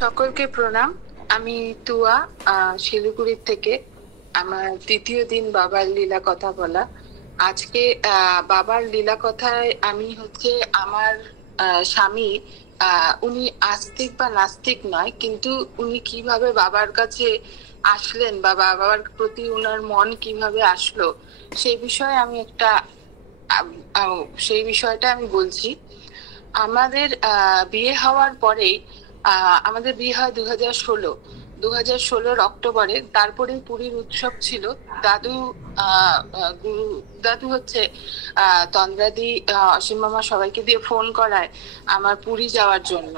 সকলকে প্রণাম। আমি তুয়া, শিলিগুড়ির থেকে। আমার দ্বিতীয় দিন বাবার লীলা কথা বলা। আজকে বাবার লীলা কথায় আমি আমার স্বামী, উনি আস্তিক বা নাস্তিক নয়, কিন্তু উনি কিভাবে বাবার কাছে আসলেন বা বাবার প্রতি উনার মন কিভাবে আসলো সেই বিষয়ে আমি একটা সেই বিষয়টা আমি বলছি। আমাদের বিয়ে হওয়ার পরেই আমাদের বিয়ে হয় 2016 অক্টোবরে। তারপরে পুরীর উৎসব ছিল। দাদু গুরু দাদু তন্দ্রাদি, অসীম মামা সবাইকে দিয়ে ফোন করায় আমার পুরী যাওয়ার জন্য।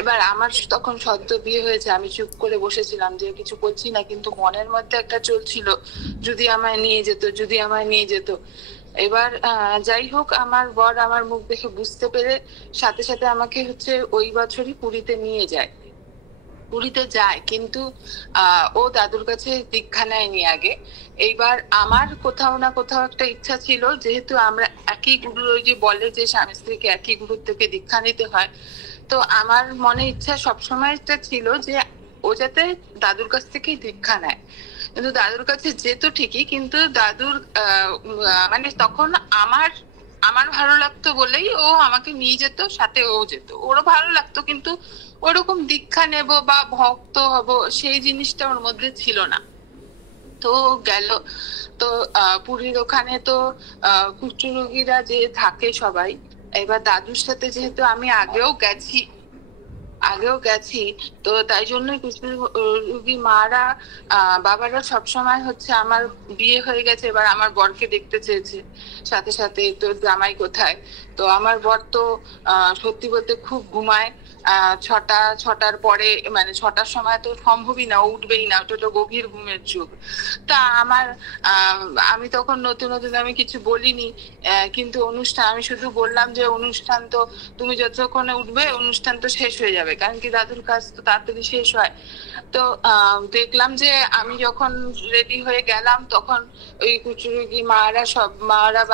এবার আমার তখন সদ্য বিয়ে হয়েছে, আমি চুপ করে বসেছিলাম যে কিছু বলছি না, কিন্তু মনের মধ্যে একটা চলছিল যদি আমায় নিয়ে যেত, যদি আমায় নিয়ে যেত। এবার যাই হোক, আমার বর আমার মুখ দেখে বুঝতে পেরে সাথে সাথে আমাকে ওই বছরই পুরীতে যায়, কিন্তু ও দাদুর কাছে দীক্ষা নেয়নি আগে। এইবার আমার কোথাও না কোথাও একটা ইচ্ছা ছিল, যেহেতু আমরা একই গুরু, ওই যে বলে যে স্বামী স্ত্রীকে একই গুরুর থেকে দীক্ষা নিতে হয়, তো আমার মনে ইচ্ছা সবসময় ছিল যে ও যাতে দাদুর কাছ থেকেই দীক্ষা নেয়। কিন্তু দাদুর কাছে যেত ঠিকই, কিন্তু দাদুর মানে তখন আমার আমার ভালো লাগতো বলেই ও আমাকে নিয়ে যেত, সাথে ও যেত, ওরও ভালো লাগতো, কিন্তু ওরকম দীক্ষা নেব বা ভক্ত হব সেই জিনিসটা ওর মধ্যে ছিল না। তো গেল। তো পুরীর ওখানে তো কুষ্ঠরোগীরা যে থাকে সবাই। এবার দাদুর সাথে যেহেতু আমি আগেও গেছি, তো তাই জন্যই কুষ্ঠরোগী মারা বাবারা সবসময় আমার বিয়ে হয়ে গেছে, এবার আমার বরকে দেখতে চেয়েছে। সাথে সাথে তোর জামাই কোথায়। তো আমার বর তো সত্যি বলতে খুব ঘুমায়। ছটার পরে, মানে 6টার সময় তো সম্ভবই না, ও উঠবেই না, ওটা তো গভীর ঘুমের যুগ। তা আমি তখন নতুন নতুন, আমি কিছু বলিনি। কিন্তু আমি শুধু বললাম যে অনুষ্ঠান তো, তুমি যতক্ষণে উঠবে অনুষ্ঠান তো শেষ হয়ে যাবে, কারণ কি দাদুর কাজ তো তাড়াতাড়ি শেষ হয়। তো দেখলাম যে আমি যখন রেডি হয়ে গেলাম, তখন ওই কুচুরুগি মারা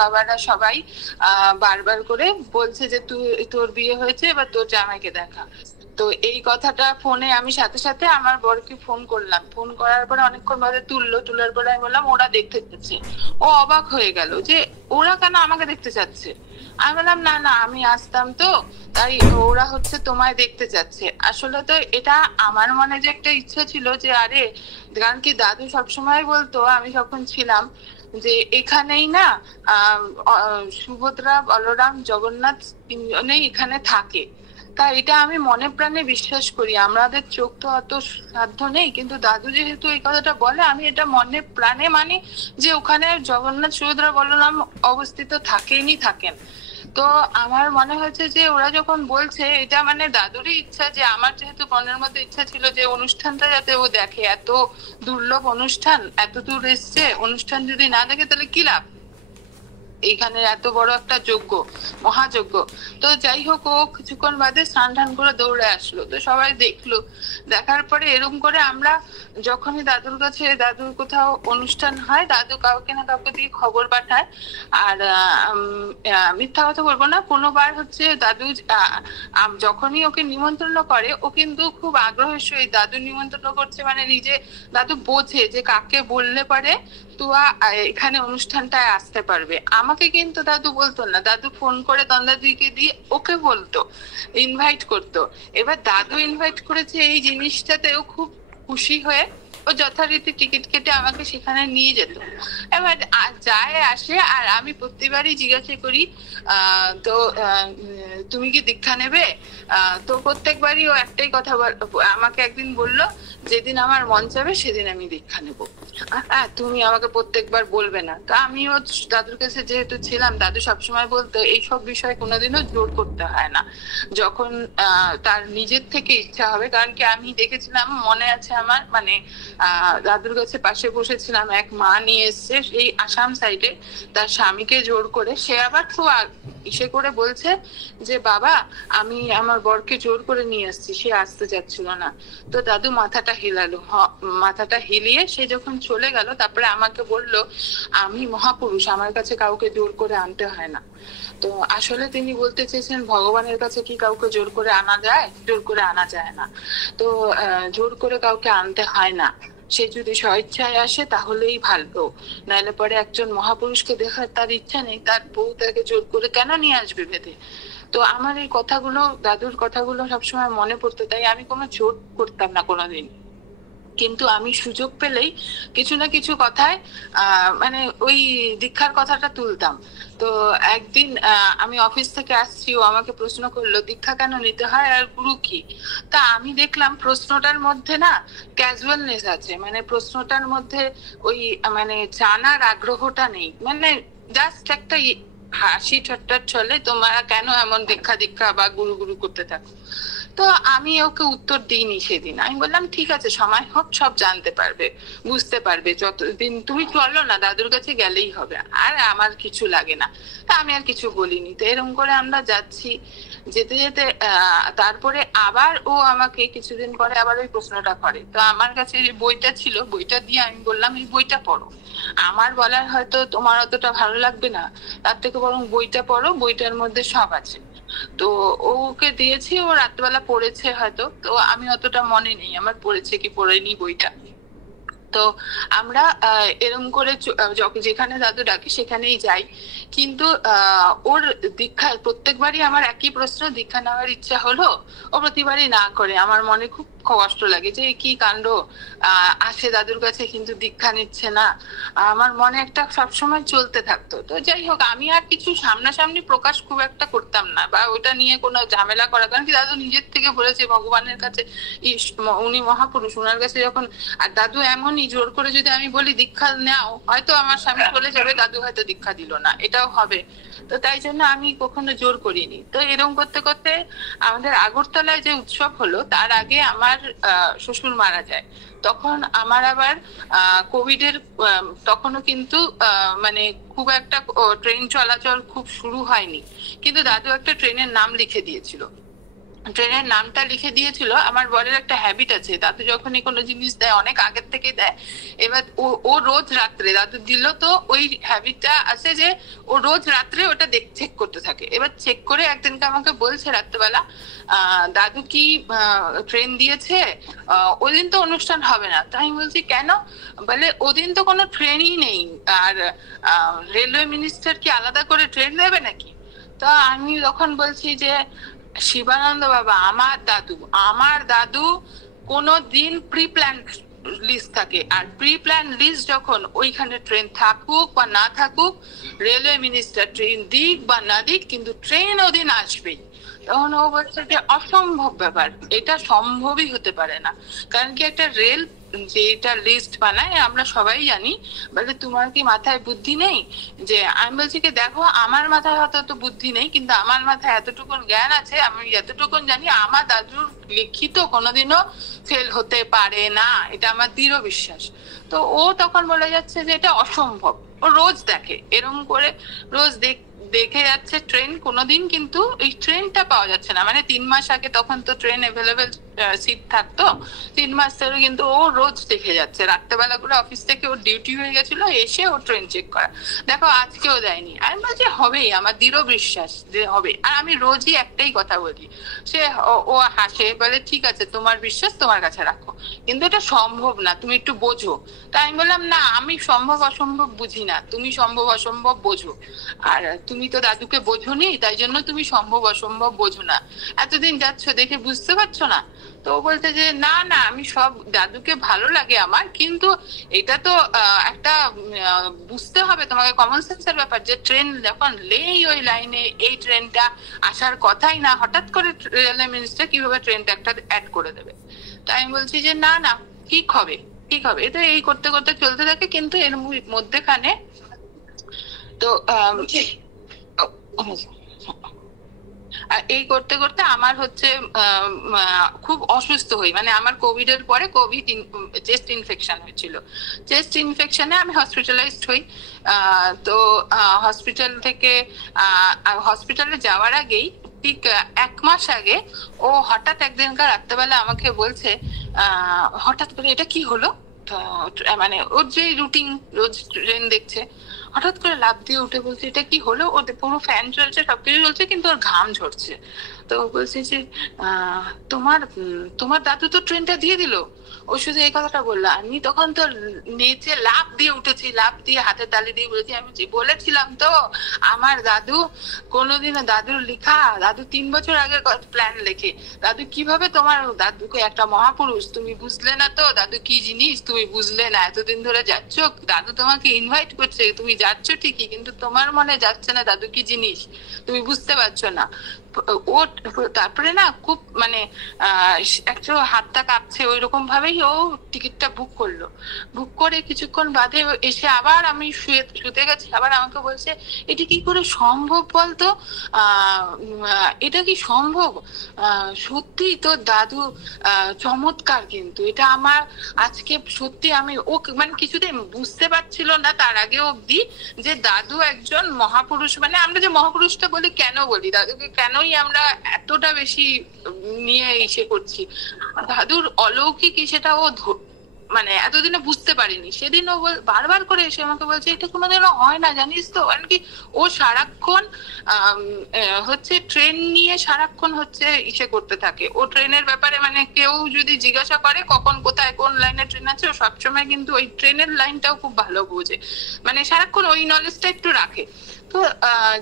বাবারা সবাই বারবার করে বলছে যে তোর বিয়ে হয়েছে, এবার তোর জামাইকে দেখা। তো এই কথাটা ফোনে আমি সাথে সাথে আমার বরকে ফোন করলাম। ফোন করার পরে অনেকক্ষণ বাদে তোলার পরে আমি বললাম ওরা দেখতে চাচ্ছে। ও অবাক হয়ে গেল যে ওরা কেন আমাকে দেখতে চাচ্ছে। আমি বললাম না না, আমি আসতাম তো, তাই ওরা তোমায় দেখতে চাচ্ছে। আসলে তো এটা আমার মনে যে একটা ইচ্ছা ছিল যে আরে, কারণ কি দাদু সবসময় বলতো, আমি যখন ছিলাম, যে এখানেই না সুভদ্রা, বলরাম, জগন্নাথ তিনজনেই এখানে থাকে। তা এটা আমি মনে প্রাণে বিশ্বাস করি। আমাদের চোখ তো অত সাধ্য নেই, কিন্তু দাদু যেহেতু এই কথাটা বলে, আমি এটা মনে প্রাণে মানি যে ওখানে জগন্নাথ, সুভদ্রা, বলরাম অবস্থিত থাকেন। তো আমার মনে হয়েছে যে ওরা যখন বলছে, এটা মানে দাদুরই ইচ্ছা, যে আমার যেহেতু মনের মধ্যে ইচ্ছা ছিল যে অনুষ্ঠানটা যাতে ও দেখে। এত দুর্লভ অনুষ্ঠান, এত দূর এসছে, অনুষ্ঠান যদি না দেখে তাহলে কি লাভ। এইখানে এত বড় একটা মহাযজ্ঞ। তো যাই হোক, ও কিছুক্ষণ বাদে স্নান টান করে দৌড়ে আসলো। তো সবাই দেখলো। দেখার পরে এরকম করে আমরা যখনই দাদুর কোথাও অনুষ্ঠান হয়, দাদু কাউকে না কাউকে দিয়ে খবর পাঠায়। আর মিথ্যা কথা বলবো না, কোনোবার দাদু যখনই ওকে নিমন্ত্রণ করে, ও কিন্তু খুব আগ্রহের সহিত দাদু নিমন্ত্রণ করছে, মানে নিজে দাদু বোঝে যে কাকে বললে পারে তুয়া এখানে অনুষ্ঠানটায় আসতে পারবে। আমাকে কিন্তু দাদু বলতো না, দাদু ফোন করে তন্দাদিকে দিয়ে ওকে বলতো, ইনভাইট করতো। এবার দাদু ইনভাইট করেছে, এই জিনিসটাতেও খুব খুশি হয়ে ও যথারীতি টিকিট কেটে আমাকে সেখানে নিয়ে যেত। এবার যায় আসে, আর আমি প্রতিবারই জিজ্ঞাসা করি তো তুমি কি দীক্ষা নেবে? তো প্রত্যেকবারই ও একটাই কথা আমাকে একদিন বললো, যেদিন আমার মন চাবে সেদিন আমি দীক্ষা নেবো। হ্যাঁ, তুমি আমাকে প্রত্যেকবার বলবে না। তো আমিও দাদুর কাছে যেহেতু ছিলাম, দাদু সবসময় বলতো এইসব বিষয়ে কোনোদিনও জোর করতে হয় না, যখন তার নিজের থেকে ইচ্ছা হবে। কারণ কি আমি দেখেছিলাম, মনে আছে আমার, মানে দাদুর কাছে পাশে বসেছিলাম, এক মা নিয়ে এসছে এই আসাম সাইডে, তার স্বামীকে জোর করে। সে আবার খুব ইসে করে বলছে যে বাবা, আমি আমার বরকে জোর করে নিয়ে আসছি, সে আসতে চাচ্ছিল না। তো দাদু মাথাটা হিলিয়ে সে যখন চলে গেল, তারপরে আমাকে বলল আমি মহাপুরুষ, আমার কাছে কাউকে জোর করে আনতে হয় না। তো আসলে তিনি বলতে চেয়েছেন ভগবানের কাছে কি কাউকে জোর করে আনা যায়? জোর করে আনা যায় না। তো জোর করে কাউকে আনতে হয় না, সে যদি স্বেচ্ছায় আসে তাহলেই ভালো, নাহলে পরে একজন মহাপুরুষকে দেখার তার ইচ্ছা নেই, তার বউ তাকে জোর করে কেন নিয়ে আসবে বেঁধে? তো আমার এই কথাগুলো, দাদুর কথাগুলো সবসময় মনে পড়তো, তাই আমি কোনো জোর করতাম না কোনোদিন। কিন্তু আমি সুযোগ পেলেই কিছু না কিছু কথায় মানে ওই দীক্ষার কথাটা তুলতাম। তো একদিন আমি অফিস থেকে আসছি, ও আমাকে প্রশ্ন করলো দীক্ষা কেন নিতে হয় আর গুরু কি? তা আমি দেখলাম প্রশ্নটার মধ্যে না ক্যাজুয়ালনেস আছে, মানে প্রশ্নটার মধ্যে ওই মানে জানার আগ্রহটা নেই, মানে জাস্ট একটা হাসি ঠাট্টার চলে তোমরা কেন এমন দীক্ষা দীক্ষা বা গুরু গুরু করতে থাকো। তো আমি ওকে উত্তর দিইনি সেদিন। আমি বললাম ঠিক আছে, সময় হোক সব জানতে পারবে, বুঝতে পারবে, যতদিন তুমি চলো না, দাদুর কাছে গেলেই হবে, আর আমার কিছু লাগে না। তা আমি আর কিছু বলিনি। তো এরকম করে আমরা যাচ্ছি, যেতে যেতে তারপরে আবার ও আমাকে কিছুদিন পরে আবার ওই প্রশ্নটা করে। তো আমার কাছে যে বইটা ছিল, বইটা দিয়ে আমি বললাম এই বইটা পড়ো, আমার বলার হয়তো তোমার অতটা ভালো লাগবে না, তার থেকে বরং বইটা পড়ো, বইটার মধ্যে সব আছে। তো ওকে দিয়েছি, ও রাত্রেবেলা পড়েছে হয়তো, তো আমি অতটা মনে নেই আমার পড়েছে কি পড়েনি বইটা। তো আমরা এরম করে যেখানে দাদু ডাকে সেখানেই যাই। কিন্তু ওর দীক্ষা প্রত্যেকবারই আমার একই প্রশ্ন, দীক্ষা নেওয়ার ইচ্ছা হলো, ও প্রতিবারই না করে। আমার মনে খুব কষ্ট লাগে যে কি কাণ্ড, আসে দাদুর কাছে কিন্তু দীক্ষা নিচ্ছে না। আমার মনে একটা সবসময় চলতে থাকতো। তো যাই হোক, আমি আর কিছু সামনাসামনি প্রকাশ খুব একটা করতাম না, বা ওটা নিয়ে কোনো ঝামেলা করা, কারণ কি দাদু নিজের থেকে বলেছে ভগবানের কাছে, উনি মহাপুরুষ, ওনার কাছে যখন, আর দাদু এমনই জোর করে যদি আমি বলি দীক্ষা নাও, হয়তো আমার স্বামী চলে যাবে, দাদু হয়তো দীক্ষা দিল না, এটাও হবে। তো তাই জন্য আমি কখনো জোর করিনি। তো এরকম করতে করতে আমাদের আগরতলায় যে উৎসব হলো তার আগে আমার শ্বশুর মারা যায়। তখন আমার আবার কোভিড এর তখনও কিন্তু মানে খুব একটা ট্রেন চলাচল খুব শুরু হয়নি, কিন্তু দাদু একটা ট্রেনের নাম লিখে দিয়েছিল। ট্রেনের নামটা লিখে দিয়েছিল। আমার বরের একটা হ্যাবিট আছে, দাদু যখনই কোনো জিনিস দেয় অনেক আগের থেকে দেয়। এবার ও রোজ রাত্রে দাদু দিল, তো ওই হ্যাবিটটা আছে যে ও রোজ রাত্রে ওটা চেক করতে থাকে। এবার চেক করে একদিনকে আমাকে বলছে রাত্রেবেলা, দাদু কি ট্রেন দিয়েছে, ওদিন তো অনুষ্ঠান হবে না। তো আমি বলছি কেন? বলে ওদিন তো কোনো ট্রেনই নেই, আর রেলওয়ে মিনিস্টার কি আলাদা করে ট্রেন দেবে নাকি? তো আমি তখন বলছি যে শিবানন্দ বাবা, আমার দাদু কোনো দিন প্রি প্ল্যান লিস্ট থাকে, আর প্রি প্ল্যান লিস্ট যখন ওইখানে ট্রেন থাকুক বা না থাকুক, রেলওয়ে মিনিস্টার ট্রেন দিক বা না দিক, কিন্তু ট্রেন ওদিন আসবেই। তখন ও বলছে যে অসম্ভব ব্যাপার, এটা সম্ভবই হতে পারে না। কারণ কি একটা রেল যেটা লিস্ট বানায় আমরা সবাই জানি। বলে তোমার কি মাথায় বুদ্ধি নেই? যে আমি বলছি কি দেখো, আমার মাথায় হয়তো তো বুদ্ধি নেই, কিন্তু আমার মাথায় এতটুকুন জ্ঞান আছে, আমি এতটুকুন জানি আমার দাদুর লিখিত কোনোদিনও ফেল হতে পারে না, এটা আমার দৃঢ় বিশ্বাস। তো ও তখন বলে যাচ্ছে যে এটা অসম্ভব। ও রোজ দেখে এরকম করে, রোজ দেখে যাচ্ছে ট্রেন, কোনোদিন কিন্তু এই ট্রেনটা পাওয়া যাচ্ছে না। মানে 3 মাস আগে তখন তো ট্রেন অ্যাভেলেবেল সিট থাকতো, 3 মাস ধরে কিন্তু ও রোজ দেখে যাচ্ছে। রাত্রেবেলা করে অফিস থেকে ওর ডিউটি হয়ে গেছিল, এসে ও ট্রেন চেক করা। দেখো আজকেও দেয়নি। আমি বলছি হবেই, আমার দৃঢ় বিশ্বাস যে হবে। আর আমি রোজই একটাই কথা বলি, সে ও হাসে, বলে ঠিক আছে তোমার বিশ্বাস তোমার কাছে রাখো, কিন্তু এটা সম্ভব না, তুমি একটু বোঝো। তাই আমি বললাম না, আমি সম্ভব অসম্ভব বুঝি না, তুমি সম্ভব অসম্ভব বোঝো। আর তুমি তো দাদুকে বোঝোনি, তাই জন্য তুমি সম্ভব অসম্ভব বোঝো না, এতদিন যাচ্ছ দেখে বুঝতে পারছো না। তো বলতে যে না না, আমি সব, দাদুকে ভালো লাগে আমার, কিন্তু এটা তো একটা বুঝতে হবে তোমাকে, কমন সেন্সের ব্যাপার, যে ট্রেন যখন লেই ওই লাইনে, এই ট্রেনটা আসার কথাই না, হঠাৎ করে রেলওয়ে মিনিস্টার কিভাবে ট্রেনটা একটা অ্যাড করে দেবে? তাই আমি বলছি যে না না, ঠিক হবে ঠিক হবে। এটা এই করতে করতে চলতে থাকে, কিন্তু এর মধ্যেখানে তো এই করতে করতে আমার হচ্ছে খুব অসুস্থ হই। মানে আমার কোভিড এর পরে চেস্ট ইনফেকশন হয়েছিল। চেস্ট ইনফেকশনে আমি হসপিটালাইজড হই। তো হসপিটাল থেকে হসপিটালে যাওয়ার আগেই ঠিক 1 মাস আগে ও হঠাৎ একদিনকার রাত্রেবেলা আমাকে বলছে, হঠাৎ করে এটা কি হলো, মানে ওর যে রুটিন, রোজ ট্রেন দেখছে, হঠাৎ করে লাফ দিয়ে উঠে বলছে এটা কি হলো, ওদের পুরো ফ্যান চলছে সবকিছু চলছে কিন্তু ওর ঘাম ঝরছে। তো বলছে যে তোমার তোমার দাদু তো ট্রেনটা দিয়ে দিল। ও শুধু এই কথাটা বললো। আমি তখন তো নেচে লাফ দিয়ে উঠেছি, লাফ দিয়ে হাতে তালি দিয়ে বলেছি আমি বলেছিলাম তো আমার দাদু কোনোদিনও, দাদুর লেখা, দাদু 3 বছর আগে প্ল্যান লেখে, দাদু কিভাবে, তোমার দাদুকে একটা মহাপুরুষ, তুমি বুঝলে না তো দাদু কি জিনিস, তুমি বুঝলে না, এতদিন ধরে যাচ্ছ, দাদু তোমাকে ইনভাইট করছে, তুমি যাচ্ছ ঠিকই কিন্তু তোমার মনে যাচ্ছে না দাদু কি জিনিস, তুমি বুঝতে পারছো না। ও তারপরে না খুব মানে একটু হাতটা কাঁপছে, ওই রকম ভাবেই ও টিকিটটা বুক করলো। বুক করে কিছুক্ষণ বাদে এসে আবার আমি শুতে গেছি, আবার আমাকে বলছে এটা কি করে সম্ভব বলতো, এটা কি সম্ভব, সত্যি তোর দাদু চমৎকার। কিন্তু এটা আমার আজকে সত্যি, আমি ও মানে কিছুতেই বুঝতে পারছিল না তার আগে অব্দি যে দাদু একজন মহাপুরুষ। মানে আমরা যে মহাপুরুষটা বলি, কেন বলি দাদুকে, কেনই আমরা এতটা বেশি নিয়ে এসে করছি, দাদুর অলৌকিক সেটা ও মানে এতদিনে বুঝতে পারিনি। সেদিন ও বারবার করে এসে আমাকে বলছে এটা কোনোদিনও হয় না জানিস তো, কারণ কি ও সারাক্ষণ হচ্ছে ট্রেন নিয়ে সারাক্ষণ হচ্ছে ইসে করতে থাকে। ও ট্রেনের ব্যাপারে মানে কেউ যদি জিজ্ঞাসা করে কখন কোথায় কোন লাইনে ট্রেন আছে, ও সবসময় কিন্তু ওই ট্রেনের লাইনটাও খুব ভালো বোঝে, মানে সারাক্ষণ ওই নলেজটা একটু রাখে। তো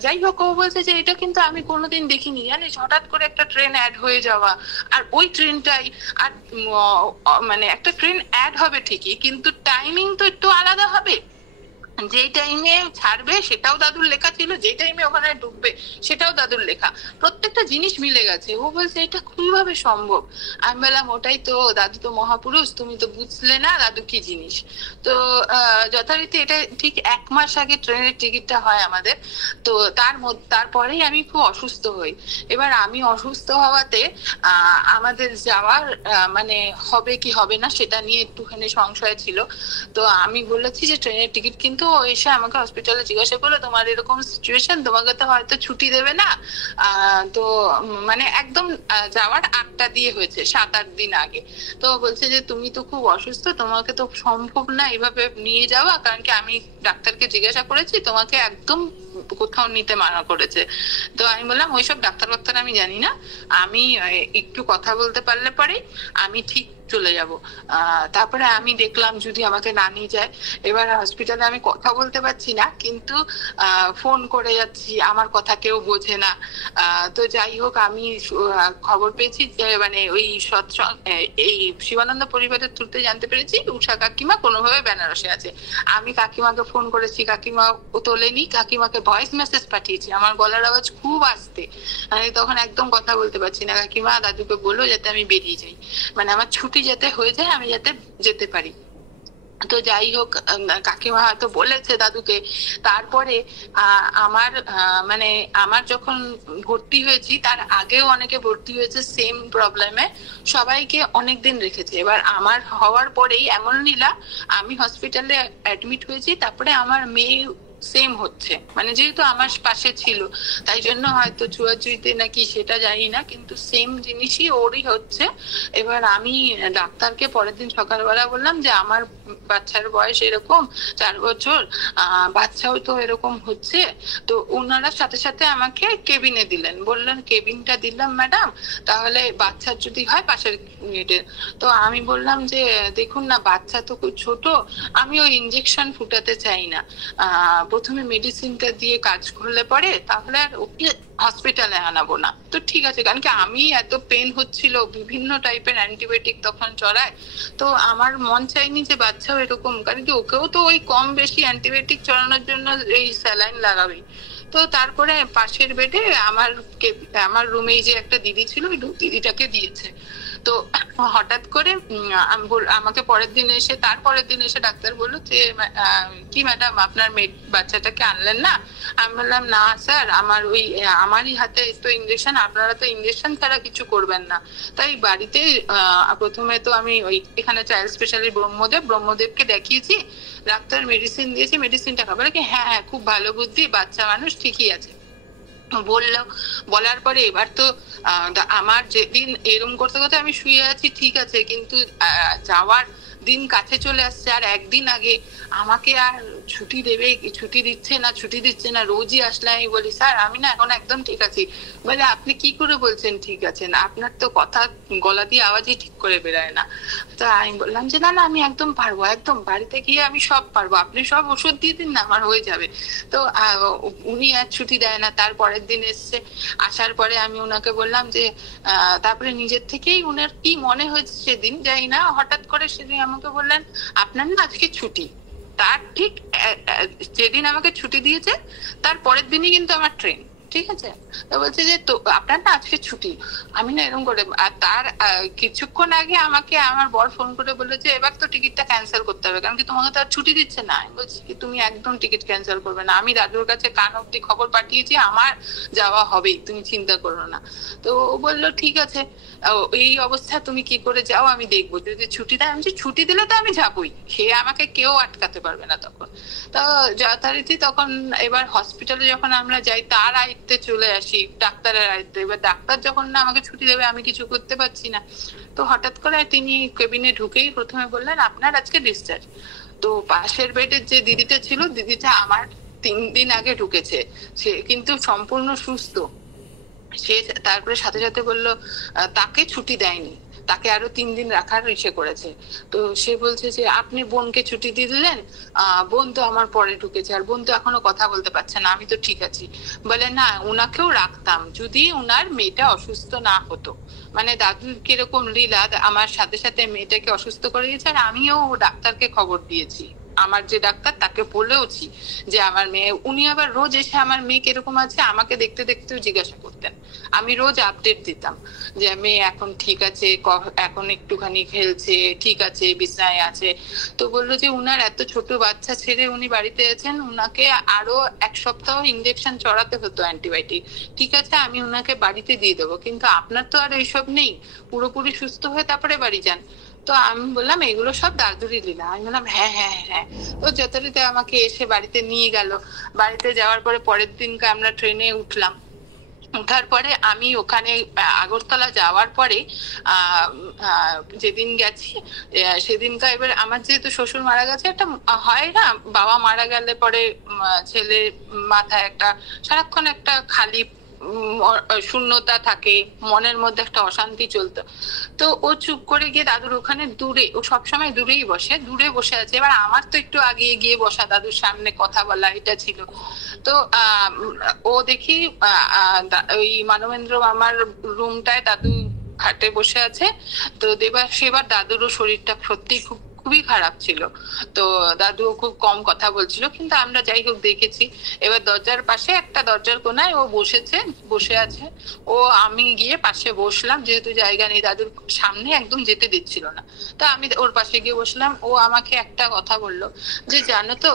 যাই হোক, ও বলছে যে এটা কিন্তু আমি কোনোদিন দেখিনি জানিস, হঠাৎ করে একটা ট্রেন অ্যাড হয়ে যাওয়া, আর ওই ট্রেনটাই আর মানে একটা ট্রেন অ্যাড হবে ঠিকই কিন্তু টাইমিং তো একটু আলাদা হবে, যেই টাইমে ছাড়বে সেটাও দাদুর লেখা ছিল, যেই টাইমে ওখানে ঢুকবে সেটাও দাদুর লেখা, প্রত্যেকটা জিনিস মিলে গেছে। ও বলছে এটা কিভাবে সম্ভব। আমি বললাম ওটাই তো, দাদু তো মহাপুরুষ, তুমি তো বুঝলে না দাদু কি জিনিস। তো যথারীতি এটা ঠিক 1 মাস আগে ট্রেনের টিকিটটা হয় আমাদের। তো তারপরেই আমি খুব অসুস্থ হই। এবার আমি অসুস্থ হওয়াতে আমাদের যাওয়ার মানে হবে কি হবে না সেটা নিয়ে একটুখানি সংশয় ছিল। তো আমি বলেছি যে ট্রেনের টিকিট, কিন্তু এসে আমাকে হসপিটালে জিজ্ঞাসা করলো তোমার এরকম সিচুয়েশন, তোমাকে তো হয়তো ছুটি দেবে না। তো মানে একদম যাওয়ার 8টা দিয়ে হয়েছে 7-8 দিন আগে। তো বলছে যে তুমি তো খুব অসুস্থ, তোমাকে তো সম্ভব না এভাবে নিয়ে যাওয়া, কারণ কি আমি ডাক্তারকে জিজ্ঞাসা করেছি তোমাকে একদম কোথাও নিতে মানা করেছে। তো আমি বললাম ওইসব ডাক্তার আমি জানি না, আমি একটু কথা বলতে পারলে পরে আমি ঠিক চলে যাব। তারপরে আমি দেখলাম যদি আমাকে না নিয়ে যায়, এবার হসপিটালে আমি কথা বলতে পারছি না কিন্তু ফোন করে যাচ্ছি, আমার কথা কেউ বোঝে না। তো যাই হোক, আমি খবর পেয়েছি যে মানে ওই এই শিবানন্দ পরিবারের থ্রুতে জানতে পেরেছি উষা কাকিমা কোনোভাবে বেনারসে আছে। আমি কাকিমাকে ফোন করেছি, কাকিমা তোলেনি, কাকিমাকে ভয়েস মেসেজ পাঠিয়েছি, আমার গলার আওয়াজ খুব আসতে, আমি তখন একদম কথা বলতে পারছি না। কাকিমা দাদুকে বললো যাতে আমি বেরিয়ে যাই, মানে আমার ছুটি যাতে হয়ে যায়, আমি যাতে যেতে পারি। তো যাই হোক, কাকিমা হয়তো বলেছে দাদুকে। তারপরে আমার মানে আমার যখন ভর্তি হয়েছি তার আগেও অনেকে ভর্তি হয়েছে সেম প্রবলেমে, সবাইকে অনেকদিন রেখেছে। এবার আমার হওয়ার পরেই এমন লীলা, আমি হসপিটালে অ্যাডমিট হয়েছি, তারপরে আমার মেয়ে সেম হচ্ছে, মানে যেহেতু আমার পাশে ছিল তাই জন্য হয়তো ছুয়াছুঁইতে নাকি সেটা জানি না, কিন্তু সেম জিনিসই ওরই হচ্ছে। এবার আমি ডাক্তারকে পরের দিন সকালবেলা বললাম যে আমার বাচ্চার বয়স এরকম 4 বছর, বাচ্চাও তো এরকম হচ্ছে। তো ওনারা সাথে সাথে আমাকে কেবিনে দিলেন, বললেন কেবিনটা দিলাম ম্যাডাম, তাহলে বাচ্চার যদি হয় পাশের মিনিটে। তো আমি বললাম যে দেখুন না বাচ্চা তো খুব ছোট, আমি ওই ইঞ্জেকশন ফুটাতে চাই না, প্রথমে মেডিসিনটা দিয়ে কাজ করলে পরে তাহলে আর ওকে হসপিটালে আনাবো না। তো ঠিক আছে, কারণ কি আমি এত পেন হচ্ছিল, বিভিন্ন টাইপের অ্যান্টিবায়োটিক তখন চড়ায়, তো আমার মন চাইনি যে বাচ্চাও এরকম, কারণ কি ওকেও তো ওই কম বেশি অ্যান্টিবায়োটিক চড়ানোর জন্য এই স্যালাইন লাগাবে। তো তারপরে পাশের বেডে আমার রুমে যে একটা দিদি ছিল, ওই দিদিটাকে দিয়েছে। তো হঠাৎ করে আমাকে তারপরের দিন এসে ডাক্তার বললো যে কি ম্যাডাম আপনার বাচ্চাটাকে আনলেন না। আমি বললাম না স্যার, আমারই হাতে তো ইঞ্জেকশন, আপনারা তো ইঞ্জেকশন ছাড়া কিছু করবেন না। তাই বাড়িতে প্রথমে তো আমি এখানে চাইল্ড স্পেশালিস্ট ব্রহ্মদেবকে দেখিয়েছি, ডাক্তার মেডিসিন দিয়েছি, মেডিসিনটা খাবার কি হ্যাঁ খুব ভালো বুদ্ধি, বাচ্চা মানুষ ঠিকই আছে বললো। বলার পরে এবার তো আমার যেদিন এরম করতে করতে আমি শুয়ে আছি ঠিক আছে, কিন্তু যাওয়ার দিন কাছে চলে আসছে, আর একদিন আগে আমাকে আর ছুটি দেবে, ছুটি দিচ্ছে না, রোজই আসলে আমি বলি স্যার আমি না এখন একদম ঠিক আছি। বলে আপনি কি করে বলছেন ঠিক আছেন, আপনার তো কথা গলা দিয়ে আওয়াজই ঠিক করে বেরোয় না। তো আমি বললাম যে না না আমি একদম পারবো, একদম বাড়িতে গিয়ে আমি সব পারবো, আপনি সব ওষুধ দিয়ে দিন না আমার হয়ে যাবে। তো উনি আর ছুটি দেয় না। তার পরের দিন এসছে, আসার পরে আমি ওনাকে বললাম যে তারপরে নিজের থেকেই উনার কি মনে হয়েছে সেদিন যাই না, হঠাৎ করে সেদিন আমাকে বললেন আপনার না আজকে ছুটি। তার ঠিক যেদিন আমাকে ছুটি দিয়েছে তার পরের দিনই কিন্তু আমার ট্রেন, ঠিক আছে। তো বলছে যে তো আপনার না আজকে ছুটি। আমি না এরকম করে, আর তার কিছুক্ষণ আগে আমাকে আমার বর ফোন করে বললো যে এবার তো টিকিটটা ক্যান্সেল করতে হবে, কারণ কি তোমাকে তো আর ছুটি দিচ্ছে না। আমি বলছি কি তুমি একদম টিকিট ক্যান্সেল করবে না, আমি দাদুর কাছে কান অব্দি খবর পাঠিয়েছি, আমার যাওয়া হবেই, তুমি চিন্তা করো না। তো ও বললো ঠিক আছে, এই অবস্থা তুমি কি করে যাও আমি দেখবো, যদি ছুটি দেয়। আমি ছুটি দিলে তো আমি যাবোই, সে আমাকে কেউ আটকাতে পারবে না তখন। তো যথারীতি তখন এবার হসপিটালে যখন আমরা যাই তার আয়ত্তে চলে আসি, ডাক্তারের আয়ত্তে। এবার ডাক্তার যখন না আমাকে ছুটি দেবে আমি কিছু করতে পারছি না। তো হঠাৎ করে তিনি কেবিনে ঢুকেই প্রথমে বললেন আপনার আজকে ডিসচার্জ। তো পাশের বেডের যে দিদিটা ছিল, দিদিটা আমার 3 দিন আগে ঢুকেছে, সে কিন্তু সম্পূর্ণ সুস্থ। সে তারপরে সাথে সাথে বললো তাকে ছুটি দেয়নি, তাকে আরো 3 দিন রাখার ইসে করেছে। তো সে বলছে যে আপনি বোনকে ছুটি দিয়ে দিলেন, বোন তো আমার পরে ঢুকেছে, আর বোন তো এখনো কথা বলতে পারছে না, আমি তো ঠিক আছি। বলে না উনাকেও রাখতাম যদি উনার মেয়েটা অসুস্থ না হতো। মানে দাদুর কিরকম লীলা, আমার সাথে সাথে মেয়েটাকে অসুস্থ করে দিয়েছে, আর আমিও ডাক্তারকে খবর দিয়েছি, আমার যে ডাক্তার তাকে বলেওছি যে আমার মেয়ে। উনি আবার রোজ এসে আমার মেয়ে কিরকম আছে আমাকে দেখতে দেখতেও জিজ্ঞাসা করতেন, আমি রোজ আপডেট দিতাম যে মেয়ে এখন ঠিক আছে, এখন একটুখানি খেলছে, ঠিক আছে, বিছানায় আছে। তো বললো যে উনার এত ছোট বাচ্চা ছেড়ে উনি বাড়িতে আছেন, উনাকে আরো 1 সপ্তাহ ইঞ্জেকশন চড়াতে হতো অ্যান্টিবায়োটিক, ঠিক আছে আমি উনাকে বাড়িতে দিয়ে দেবো, কিন্তু আপনার তো আর এইসব নেই, পুরোপুরি সুস্থ হয়ে তারপরে বাড়ি যান। তো আমি বললাম এগুলো সব দাদুরই লীলা। আমি বললাম হ্যাঁ হ্যাঁ হ্যাঁ। তো যথারীতি আমাকে এসে বাড়িতে নিয়ে গেল। বাড়িতে যাওয়ার পরে পরের দিনকে আমরা ট্রেনে উঠলাম। ওঠার পরে আমি ওখানে আগরতলা যাওয়ার পরে যেদিন গেছি সেদিনকা, এবার আমার যেহেতু শ্বশুর মারা গেছে, একটা হয় না বাবা মারা গেলে পরে ছেলে মাথায় একটা সারাক্ষণ একটা খালি শূন্যতা থাকে, মনের মধ্যে একটা অশান্তি চলতো। তো ও চুপ করে গিয়ে দাদুর ওখানে দূরে, ও সবসময় দূরেই বসে, দূরে বসে আছে। এবার আমার তো একটু আগিয়ে গিয়ে বসা, দাদুর সামনে কথা বলা এটা ছিল। তো ও দেখি ওই মানবেন্দ্র মামার রুমটায় দাদু খাটে বসে আছে। তো সেবার দাদুরও শরীরটা সত্যি খুবই খারাপ ছিল। তো দাদুও খুব কম কথা বলছিল, কিন্তু আমরা যাই হোক দেখেছি। এবার দরজার পাশে একটা দরজার কোনায় ও বসে আছে। ও আমি গিয়ে পাশে বসলাম, যেহেতু জায়গা নেই, দাদুর সামনে একদম যেতে দিচ্ছিল না। তা আমি ওর পাশে গিয়ে বসলাম। ও আমাকে একটা কথা বললো যে জানো তো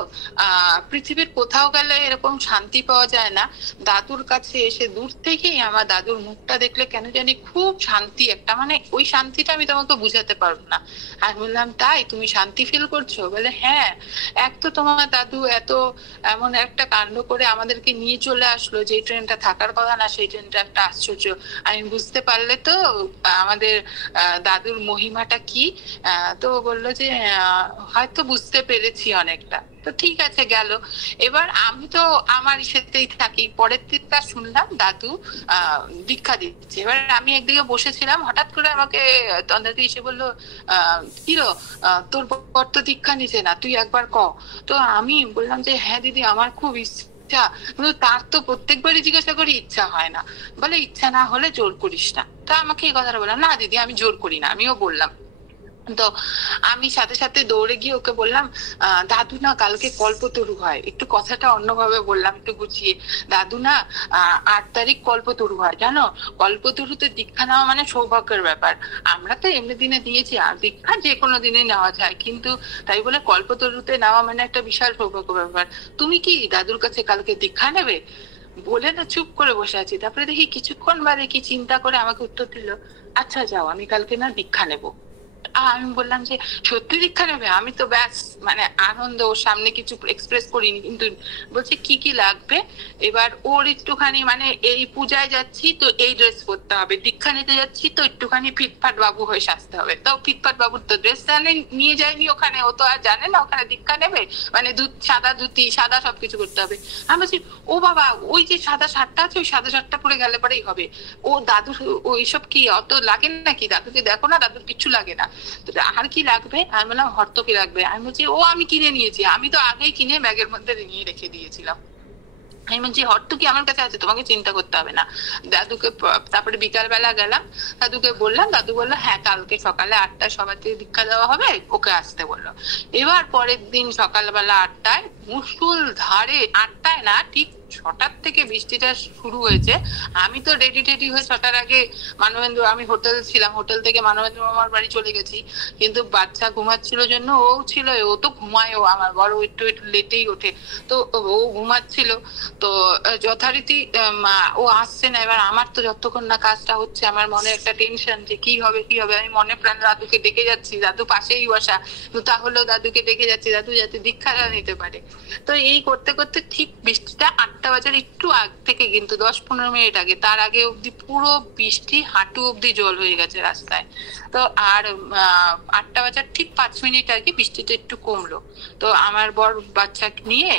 পৃথিবীর কোথাও গেলে এরকম শান্তি পাওয়া যায় না, দাদুর কাছে এসে দূর থেকেই আমার দাদুর মুখটা দেখলে কেন জানি খুব শান্তি একটা, মানে ওই শান্তিটা আমি তোমাকে বুঝাতে পারবো না। আমি বললাম তাই তুমি শান্তি ফিল করছো? বলে হ্যাঁ, এক তো তোমার দাদু এমন একটা কাণ্ড করে আমাদেরকে নিয়ে চলে আসলো, যে ট্রেনটা থাকার কথা না সেই ট্রেনটা একটা আশ্চর্য। আমি বুঝতে পারলে তো আমাদের দাদুর মহিমাটা কি। তো বললো যে হয়তো বুঝতে পেরেছি অনেকটা। তো ঠিক আছে গেল। এবার আমি তো আমার ইসেতেই থাকি। পরের দিনটা শুনলাম দাদু দীক্ষা দিচ্ছে। এবার আমি একদিকে বসেছিলাম, হঠাৎ করে আমাকে তন্দ্রাতে এসে বললো কিরো তোর বর তো দীক্ষা নিছে না, তুই একবার ক। তো আমি বললাম যে হ্যাঁ দিদি আমার খুব ইচ্ছা, কিন্তু তার তো প্রত্যেকবারই জিজ্ঞাসা করি ইচ্ছা হয় না। বলে ইচ্ছা না হলে জোর করিস না। তা আমাকে এই কথাটা বললাম, না দিদি আমি জোর করি না, আমিও বললাম। তো আমি সাথে সাথে দৌড়ে গিয়ে ওকে বললাম দাদু না কালকে কল্পতরু হয়, একটু কথাটা অন্যভাবে বললাম একটু গুছিয়ে। দাদু না 8 তারিখ কল্পতরু হয় জানো, কল্পতরুতে দীক্ষা নেওয়া মানে সৌভাগ্যের ব্যাপার। আমরা তো এমনি দিনে দিয়েছি, আর দীক্ষা যে কোনো দিনে নেওয়া যায়, কিন্তু তাই বলে কল্পতরুতে নেওয়া মানে একটা বিশাল সৌভাগ্য ব্যাপার। তুমি কি দাদুর কাছে কালকে দীক্ষা নেবে? বলে না চুপ করে বসে আছি। তারপরে দেখি কিছুক্ষণ বাদে কি চিন্তা করে আমাকে উত্তর দিল, আচ্ছা যাও আমি কালকে না দীক্ষা নেবো। আমি বললাম যে সত্যি দীক্ষা নেবে? আমি তো ব্যাস মানে আনন্দ, ওর সামনে কিছু এক্সপ্রেস করিনি। কিন্তু বলছে কি কি লাগবে। এবার ওর একটুখানি মানে এই পূজায় যাচ্ছি তো এই ড্রেস পরতে হবে, দীক্ষা নিতে যাচ্ছি তো একটুখানি ফিটফাট বাবু হয়ে সাজতে হবে। তাও ফিটফাট বাবুর তো ড্রেস জানে নিয়ে যায়নি ওখানে, ও তো আর জানে না ওখানে দীক্ষা নেবে, মানে সাদা ধুতি সাদা সবকিছু করতে হবে। আমি বলছি ও বাবা ওই যে সাদা শার্টটা আছে ওই সাদা শার্টটা পরে গেলে পরেই হবে। ও দাদু ওইসব কি অত লাগে নাকি, দাদুকে দেখো না, দাদুর কিচ্ছু লাগে না। আর কি লাগবে? আমি বললাম হর্তকি লাগবে। আমি বলছি ও আমি কিনে নিয়েছি, আমি তো আগেই কিনে ব্যাগের মধ্যে নিয়ে রেখে দিয়েছিলাম। আমি বলছি হর্তকি আমার কাছে আছে, তোমাকে চিন্তা করতে হবে না। দাদুকে তারপরে বিকাল বেলা গেলাম, দাদুকে বললাম, দাদু বললো হ্যাঁ কালকে সকালে 8টায় সবার থেকে দীক্ষা দেওয়া হবে, ওকে আসতে বললো। এবার পরের দিন সকালবেলা 8টায় মুষুল ধারে, 8টায় না ঠিক 6টার থেকে বৃষ্টিটা শুরু হয়েছে। আমি তো রেডি টেডি হয়ে 6টার আগে মানবেন্দ্র, আমি হোটেল ছিলাম, হোটেল থেকে মানবেন্দ্র মামার বাড়ি চলে গেছি। কিন্তু বাচ্চা ঘুমাচ্ছিল জন্য ও ছিল, ও তো ঘুমায়ও, আমার বড় একটু একটু লেটেই ওঠে, তো ও ঘুমাচ্ছিল। তো যথারীতি ও আসছে না। এবার আমার তো যতক্ষণ না কাজটা হচ্ছে আমার মনে একটা টেনশন যে কি হবে কি হবে। আমি মনে প্রাণ দাদুকে ডেকে যাচ্ছি, দাদু পাশেই বসা, তো তাহলেও দাদুকে ডেকে যাচ্ছি দাদু যাতে দীক্ষাটা নিতে পারে। তো এই করতে করতে ঠিক বৃষ্টিটা 8টা বাজার একটু আগ থেকে, কিন্তু 10-15 মিনিট আগে, তার আগে অব্দি পুরো বৃষ্টি হাঁটু অব্দি জল হয়ে গেছে রাস্তায়। তো আর 8টা বাজার ঠিক 5 মিনিট আগে বৃষ্টিটা একটু কমলো। তো আমার বর বাচ্চা নিয়ে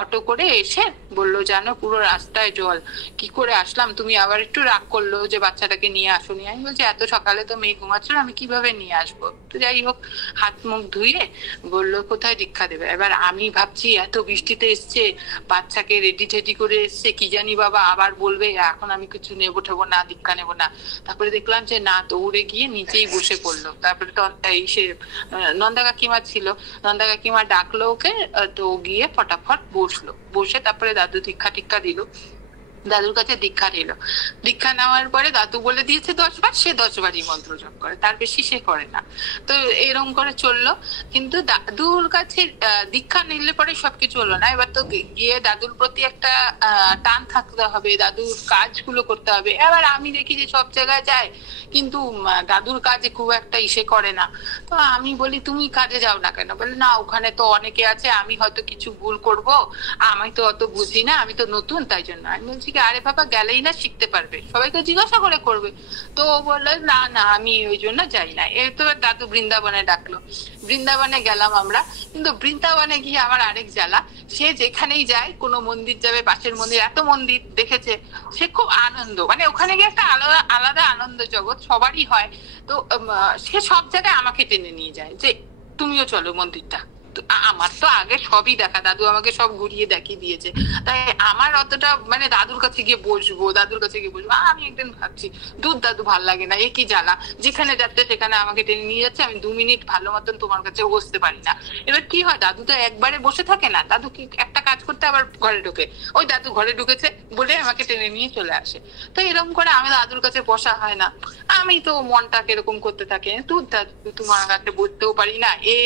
অটো করে এসে বললো জানো পুরো রাস্তায় জল, কি করে আসলাম। তুমি আবার একটু রাগ করলো যে বাচ্চাটাকে নিয়ে আসোনি। আমি বলছি এত সকালে তো মেয়ে ঘুমাচ্ছিল, আমি কিভাবে নিয়ে আসবো। তো যাই হোক হাত মুখ ধুয়ে বললো কোথায় দীক্ষা দেবে। এবার আমি ভাবছি এত বৃষ্টিতে এসছে, বাচ্চাকে রেডি টেডি করে এসছে, কি জানি বাবা আবার বলবে এখন আমি কিছু নেবো ঠেবো না, দীক্ষা নেবো না। তারপরে দেখলাম যে না, দৌড়ে গিয়ে নিচেই বসে পড়লো। তারপরে তো সে নন্দা কাকিমা ছিল, নন্দা কাকিমা ডাকলো ওকে, তো গিয়ে ফটাফট বসলো। বসে তারপরে দাদু দীক্ষা টিক্ষা দিল, দাদুর কাছে দীক্ষা নিল। দীক্ষা নেওয়ার পরে দাদু বলে দিয়েছে 10 বার, সে 10বারই মন্ত্র জপ করে, তার বেশি সে করে না। তো এরকম করে চললো। কিন্তু দাদুর কাছে দীক্ষা নিলে পরে সবকিছু হলো না। এবার তো গিয়ে দাদুর প্রতি একটা টান থাকতে হবে, দাদুর কাজগুলো করতে হবে। এবার আমি দেখি যে সব জায়গায় যায় কিন্তু দাদুর কাজে খুব একটা ইসে করে না। তো আমি বলি তুমি কাজে যাও না কেন? বলে না ওখানে তো অনেকে আছে, আমি হয়তো কিছু ভুল করব, আমি তো অত বুঝি না, আমি তো নতুন তাই জন্য। আমি বলছি কি আরে বাবা গেলেই না শিখতে পারবে, সবাইকে জিজ্ঞাসা করে করবে। তো ও বললো না না আমি ওই জন্য যাই না। এর তো দাদু বৃন্দাবনে ডাকলো, বৃন্দাবনে গেলাম আমরা। কিন্তু বৃন্দাবনে গিয়ে আমার আরেক জ্বালা, সে যেখানেই যায়, কোনো মন্দির যাবে, পাশের মন্দির, এত মন্দির দেখেছে, সে খুব আনন্দ, মানে ওখানে গিয়ে একটা আলাদা আলাদা আনন্দ জগৎ সবারই হয়। তো সে সব জায়গায় আমাকে টেনে নিয়ে যায় যে তুমিও চলো মন্দিরটা। আমার তো আগে সবই দেখা, দাদু আমাকে সব ঘুরিয়ে দেখিয়ে দিয়েছে, তাই আমার অতটা মানে দাদুর কাছে গিয়ে বসবো, দাদুর কাছে গিয়ে বসবো। আমি একদিন ভাবছি দূর দাদু ভাল লাগে না, এ কি জ্বালা, যেখানে যাচ্ছে সেখানে আমাকে টেনে নিয়ে যাচ্ছে, আমি 2 মিনিট ভালো মতন তোমার কাছে বসতে পারি না। এবার কি হয়, দাদু তো একবারে বসে থাকে না, দাদু কি একটা কাজ করতে আবার ঘরে ঢুকে, ওই দাদু ঘরে ঢুকেছে বলে আমাকে টেনে নিয়ে চলে আসে। তো এরকম করে আমি দাদুর কাছে বসা হয় না। আমি তো মনটা কিরকম করতে থাকে, দূর দাদু তোমার কাছে বসতেও পারি না, এ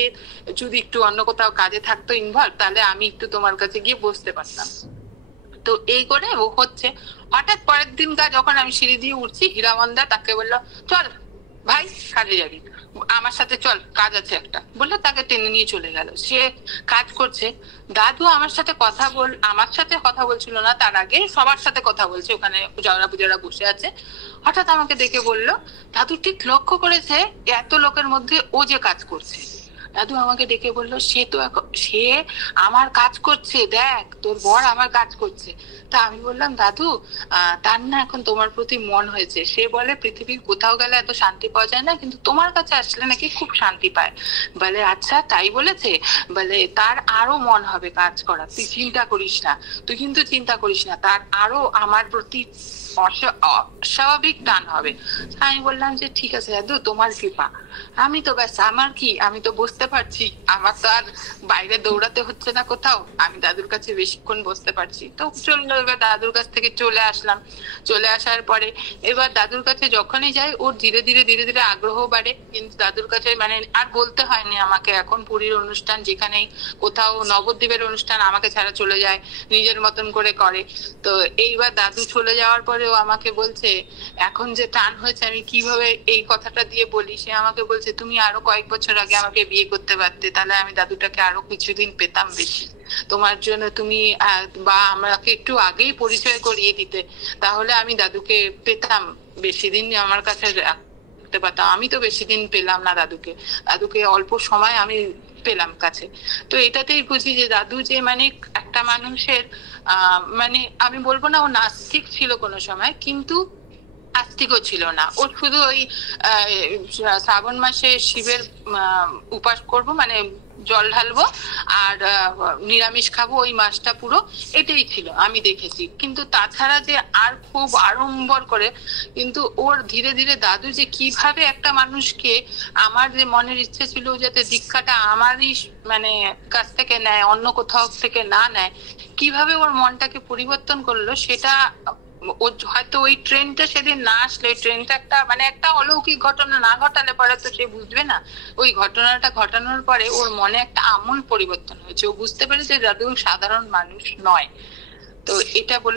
যদি একটু অন্য কোথাও কাজে থাকতো ইনভলভ তাহলে আমি একটু তোমার কাছে গিয়ে বসতে পারতাম। তো এই করে ও হচ্ছে। হঠাৎ পরের দিন যখন আমি সিঁড়ি দিয়ে উঠছি, হীরামন্দা তাকে বললো চল ভাই কাজে যাবি, আমার সাথে চল কাজ আছে একটা, বললে তাকে টেনে নিয়ে চলে গেল। সে কাজ করছে, দাদু আমার সাথে কথা বলছিল না, তার আগে সবার সাথে কথা বলছে, ওখানে যারা পূজারা বসে আছে। হঠাৎ আমাকে দেখে বললো, দাদু ঠিক লক্ষ্য করেছে এত লোকের মধ্যে ও যে কাজ করছে। দাদু আমাকে ডেকে বললো সে আমার কাজ করছে, দেখ তোর বর আমার কাজ করছে। তা আমি বললাম দাদু তার না এখন তোমার প্রতি মন হয়েছে, সে বলে পৃথিবীর কোথাও গেলে এত শান্তি পাওয়া যায় না, কিন্তু তোমার কাছে আসলে নাকি খুব শান্তি পায়। বলে আচ্ছা তাই বলেছে? বলে তার আরো মন হবে কাজ করা, তুই চিন্তা করিস না, তুই কিন্তু চিন্তা করিস না, তার আরো আমার প্রতি অস্বাভাবিক টান হবে। আমি বললাম যে ঠিক আছে দাদু তোমার কৃপা, আমি তো ব্যাস আমার কি, আমি তো বুঝতে পারছি, আমার তো আর বাইরে দৌড়াতে হচ্ছে না কোথাও, আমি দাদুর কাছে বেশিক্ষণ বসতে পারছি। তো চললো, এবার দাদুর কাছ থেকে চলে আসলাম। চলে আসার পরে এবার দাদুর কাছে যখনই যাই ওর ধীরে ধীরে ধীরে ধীরে আগ্রহ বাড়ে। কিন্তু দাদুর কাছে মানে আর বলতে হয়নি আমাকে, এখন পুরীর অনুষ্ঠান যেখানেই কোথাও নবদ্বীপের অনুষ্ঠান আমাকে ছাড়া চলে যায়, নিজের মতন করে করে। তো এইবার দাদু চলে যাওয়ার পরে ও আমাকে বলছে এখন যে টান হয়েছে আমি কিভাবে এই কথাটা দিয়ে বলি। সে আমাকে বলছে তুমি আরো কয়েক বছর আগে আমাকে বিয়ে করতে পারতে, তাহলে আমি দাদুটাকে আরো কিছুদিন পেতাম বেশি। তোমার জন্য তুমি বা আমাকে একটু আগেই পরিচয় করিয়ে দিতে, তাহলে আমি দাদুকে পেতাম বেশি দিন আমার কাছে রাখতে পারতাম। আমি তো বেশি দিন পেলাম না দাদুকে, দাদুকে অল্প সময় আমি পেলাম কাছে। তো এটাতেই বুঝি যে দাদু যে মানে একটা মানুষের মানে আমি বলবো না ও নাস্তিক ছিল কোনো সময়, কিন্তু আস্তিকও ছিল না। ও শুধু ওই শ্রাবণ মাসে শিবের উপাস করব, মানে জল ঢালবো আর নিরামিষ খাবো, ওই মাসটা পুরো এটাই ছিল আমি দেখেছি। কিন্তু তাছাড়া যে আর খুব আড়ম্বর করে, কিন্তু ওর ধীরে ধীরে দাদু যে কিভাবে একটা মানুষকে, আমার যে মনের ইচ্ছে ছিল যাতে দীক্ষাটা আমারই মানে কাছ থেকে নেয়, অন্য কোথাও থেকে না নেয়, কিভাবে ওর মনটাকে পরিবর্তন করলো সেটা ও হয়তো ওই ট্রেনটা সেদিন না আসলে, ট্রেনটা একটা মানে একটা অলৌকিক ঘটনা না ঘটালে পরে তো সে বুঝবে না। ওই ঘটনাটা ঘটানোর পরে ওর মনে একটা আমূল পরিবর্তন হয়েছে, ও বুঝতে পেরেছে দাদু সাধারণ মানুষ নয়। তো এটা বলে